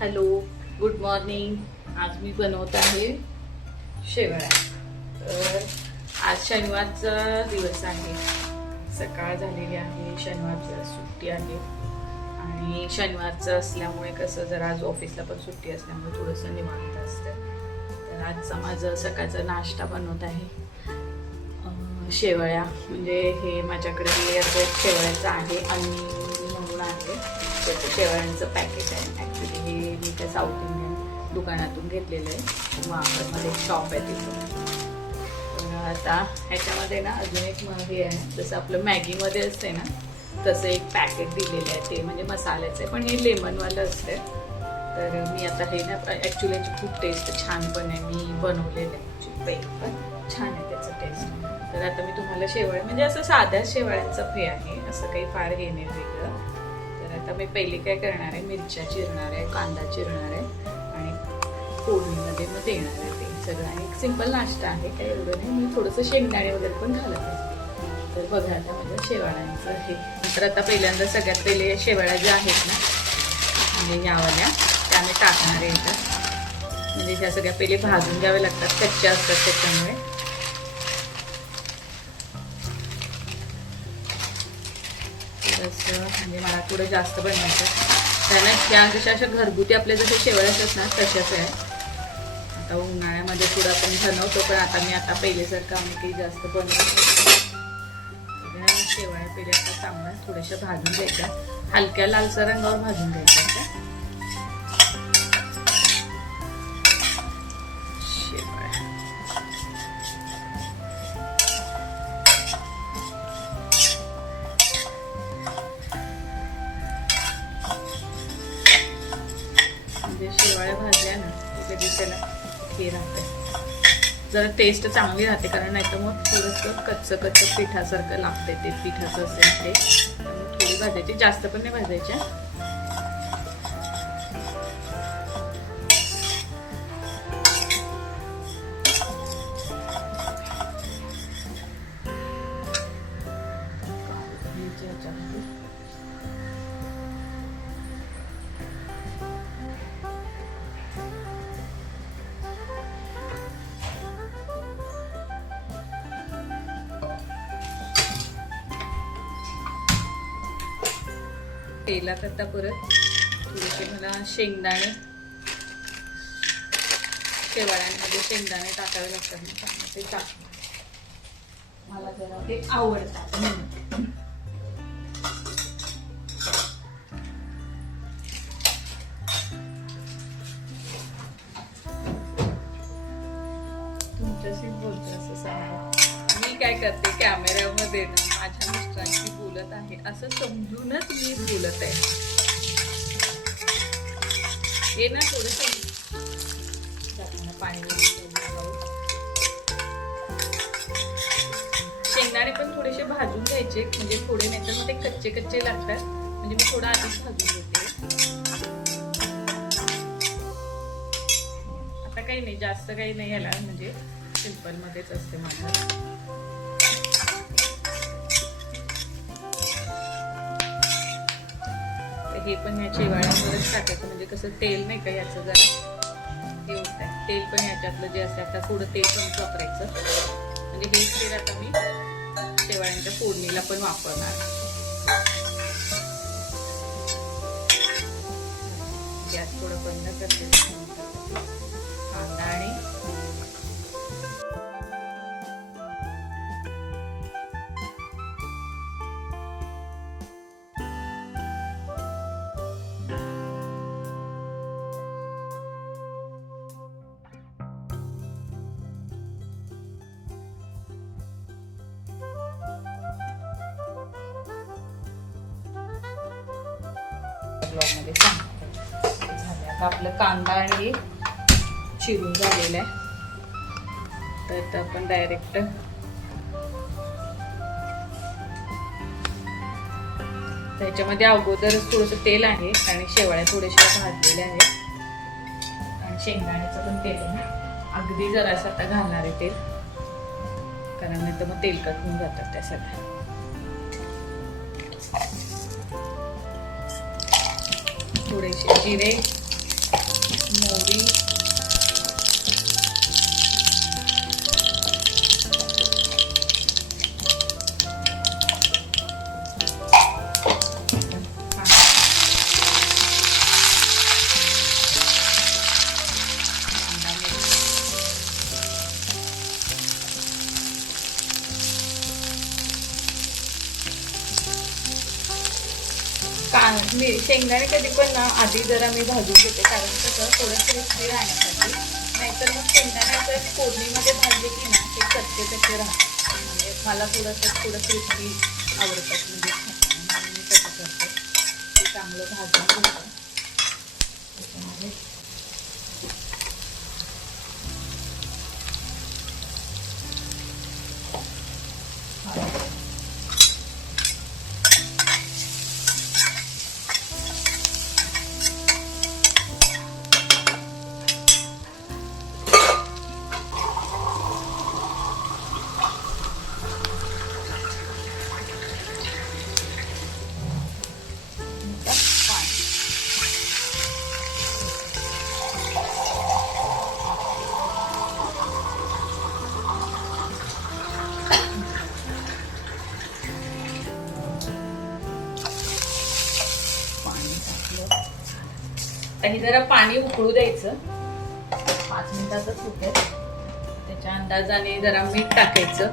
Hello, good morning. आज मी बनवत आहे शेवळ्या. तर आज शनिवारचा दिवस आहे, सकाळ झालेली आहे. शनिवारची सुट्टी आहे आणि शनिवारचं असल्यामुळे कसं जरा आज ऑफिसला पण सुट्टी असल्यामुळे थोडंसं निवांत असतं. तर आजचा माझं सकाळचा नाश्ता बनवत आहे शेवळ्या. म्हणजे हे माझ्याकडे लेअर शेवळ्याचं आहे आणि म्हणून आहे त्याचं शेवळ्यांचं पॅकेट आहे. ॲक्च्युली हे मी त्या साऊथ इंडियन दुकानातून घेतलेलं आहे. महाराष्ट्रामध्ये एक शॉप आहे तिथून. तर आता ह्याच्यामध्ये ना अजून एक हे आहे, जसं आपलं मॅगीमध्ये असते ना तसं एक पॅकेट दिलेलं आहे. ते म्हणजे मसाल्याचं आहे, पण हे लेमनवालं असते. तर मी आता हे ना ॲक्च्युली याची खूप टेस्ट छान पण आहे. मी बनवलेलं आहे पहिले, पण छान आहे त्याचं टेस्ट. तर आता मी तुम्हाला शेवळ्या म्हणजे असं साध्या शेवळ्यांचं हे आहे, असं काही फार हे नाही वेगळं. तर आता मी पहिले काय करणार आहे, मिरच्या चिरणार आहे, कांदा चिरणार आहे आणि फोडणीमध्ये मग देणार आहे. ते सगळं एक सिंपल नाश्ता आहे, काही एवढं नाही. मी थोडंसं शेंगदाणे वगैरे पण घालत आहे. तर बघा आता माझ्या शेवळ्यांचं हे. तर आता पहिल्यांदा सगळ्यात पहिले शेवळ्या ज्या आहेत ना म्हणजे यावाल्या त्या मी टाकणार आहे याच्यात. म्हणजे ह्या सगळ्या पहिले भाजून घ्याव्या लागतात, कच्च्या असतात त्याच्यामुळे. थोडंसं म्हणजे मला थोडं जास्त बनवायचं त्याला. त्या जशा अशा घरगुती आपल्या जशा शेवळ्या असतात ना तशाच आहे. आता उन्हाळ्यामध्ये थोडं आपण बनवतो, पण आता मी पहिलेसारखं आम्ही काही जास्त बनवतो. शेवळ्या पहिले आता चांगल्या थोड्याशा भाजून घ्यायच्या, हलक्या लालसर रंगावर भाजून घ्यायच्या. शेवळ्या भाजल्या ना की कधी त्याला हे राहते, जरा टेस्ट चांगली राहते. कारण नाही तर मग थोडंसं कच्चं पिठासारखं लागते. ते पिठाचं असेल ते थोडी भाजायची, जास्त पण नाही भाजायच्या. तेलात आता परत थोडेसे मला शेंगदाणे, शेवळ्यांमध्ये शेंगदाणे टाकावे लागतात ना, ते टाकणार. मला जरा ते आवडतात. तुमच्याशी बोलते असं सांगा. मी काय करते, कॅमेऱ्यामध्ये ना माझ्या मिस्टरांशी बोलत आहे असं समजूनच मी बोलत आहे. हे ना थोडंसं पाणी. शेंगदाणे पण थोडेसे भाजून घ्यायचे, म्हणजे थोडे नाही तर मग ते कच्चे लागतात. म्हणजे मी थोडं आधीच भाजून घेते. आता काही नाही, जास्त काही नाही याला, म्हणजे सिंपल मध्येच असते माझं. हे पण या शेवळ्यांवरच टाकायचं, म्हणजे कसं तेल नाही का याचं जरा हे होत आहे. तेल पण याच्यातलं जे असतं, आता थोडं तेल पण वापरायचं. म्हणजे हे तेल आता मी शेवळ्यांच्या फोडणीला पण वापरणार. गॅस थोडं बंद करते. कांदा आणि ब्लॉगमध्ये झालं. आता आपलं कांदा आणि चिरून झालेलं आहे. तर आता आपण डायरेक्ट त्याच्यामध्ये अगोदरच थोडंसं तेल आहे आणि शेवळ्या थोड्याशा भाजलेल्या आहेत आणि शेंगदाण्याचं पण तेल आहे. अगदी जरासं आता घालणार आहे तेल, कारण नाही तर मग तेलकट होऊन जातात त्या सगळ्या. थोडेसे जिरे, मोहरी, शेंगदाणे कधी पण ना आधी जरा मी भाजून घेते, कारण कसं थोडं क्रिस्पी राहण्यासाठी. नाहीतर मग शेंगदाण्याचं फोडणीमध्ये भाजले की ना ते कच्चे राहतात. म्हणजे मला थोडं क्रिस्पी आवडतात, म्हणजे मी कसं करते ते चांगलं भाजून घेतो. त्याच्यामध्ये आणि जरा पाणी उकळू द्यायचं, 5 मिनिटातच होते. त्याच्या अंदाजाने जरा मीठ टाकायचं.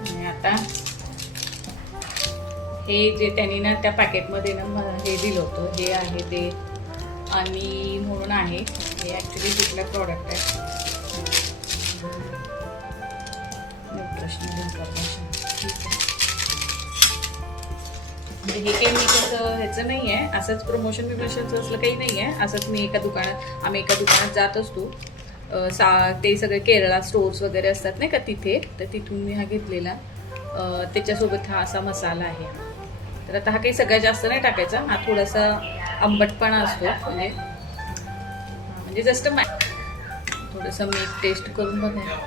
आणि आता हे जे त्यांनी ना त्या पॅकेटमध्ये ना हे दिलं होतं, हे आहे ते आणि म्हणून आहे. हे ॲक्च्युली कुठलं प्रॉडक्ट आहे, म्हणजे हे काही मी कसं ह्याचं नाही आहे, असंच प्रमोशन विमोशनचं असलं काही नाही आहे. असंच मी आम्ही एका दुकानात जात असतो, ते सगळे केरळा स्टोर्स वगैरे असतात नाही का तिथे, तर तिथून मी हा घेतलेला. त्याच्यासोबत हा असा मसाला आहे. तर आता हा काही सगळ्यात जास्त नाही टाकायचा, हा थोडासा आंबटपणा असतो, म्हणजे जस्ट थोडंसं मीठ टेस्ट करून बघायला.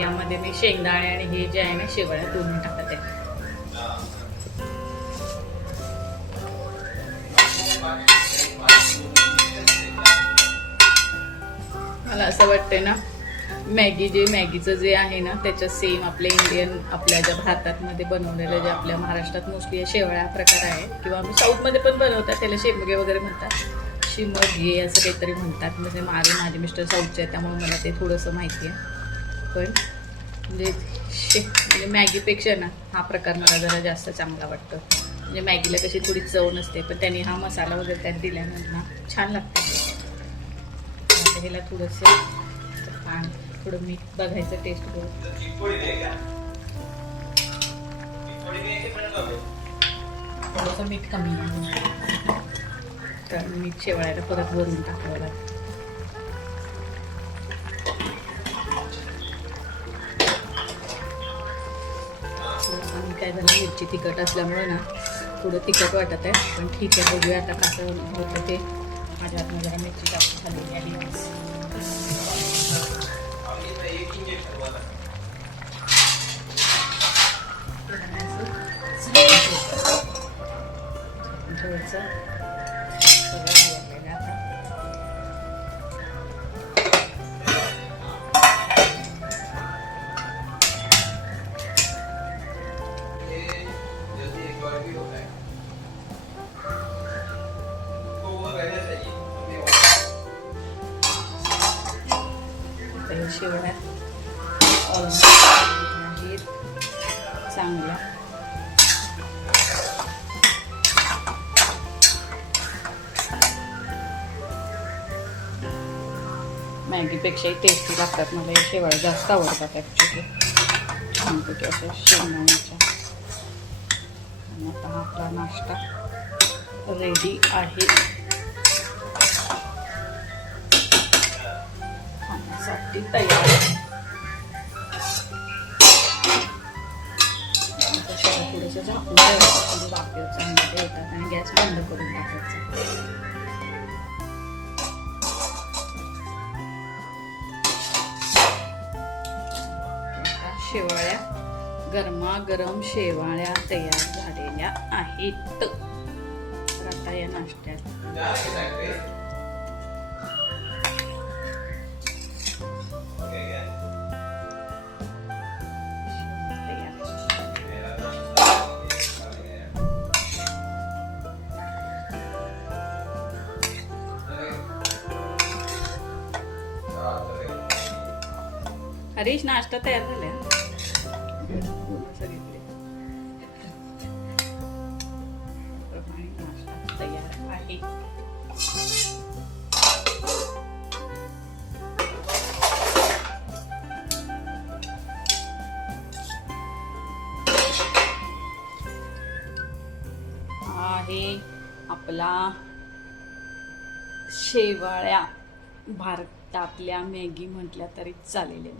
यामध्ये मी शेंगदाणे आणि हे जे आहे ना शेवळ्या दोन्ही टाकत आहे. मला असं वाटतंय ना मॅगीचं जे आहे ना त्याच्या सेम आपल्या आपल्या ज्या भारतामध्ये बनवलेलं, जे आपल्या महाराष्ट्रात मोस्टली शेवळ्या प्रकार आहे, किंवा साऊथमध्ये पण बनवतात, त्याला शेमगे वगैरे म्हणतात, शिमगे असं काहीतरी म्हणतात. म्हणजे माझे मिस्टर साऊथचे आहे त्यामुळे मला ते थोडंसं माहिती आहे. पण म्हणजे मॅगीपेक्षा ना हा प्रकार मला जरा जास्त चांगला वाटतो. म्हणजे मॅगीला कशी थोडी चव नसते, पण त्यांनी हा मसाला वगैरे त्यात दिल्यानंतर ना छान लागतं. ह्याला थोडंसं थोडं मीठ बघायचं, टेस्ट करून. थोडंसं मीठ कमी आहे, तर मीठ शेवळ्याला परत वरून टाकावं लागतं. आणि काय झालं, मिरची तिखट असल्यामुळे ना थोडं तिखट वाटत आहे, पण ठीक आहे, बघूया आता कसं होतं ते. माझ्या हातनं जरा मिरची जास्त झालेली आहे. शेवळ्या आहेत चांगल्या. मॅगीपेक्षाही टेस्टी लागतात. मला हे शेवाळ्या जास्त आवडतात ॲक्च्युली. छानपैकी अशा शेंगदाण्याच्या. आणि आता हा आपला नाश्ता रेडी आहे खाण्यासाठी तयार. थोडंसं झाकून ठेवायचं, वाफेवर चांगलं ठेवतात आणि गॅस बंद करून टाकायचा. शेवाळ्या गरमागरम शेवाळ्या तयार झालेल्या आहेत. तर आता या नाश्त्यात हरीश नाश्ता तयार झाला. नाश्ता तयार आहे. आहे आपला शेवाळ्या. भारतातल्या मॅगी म्हटल्या तरी चालेल.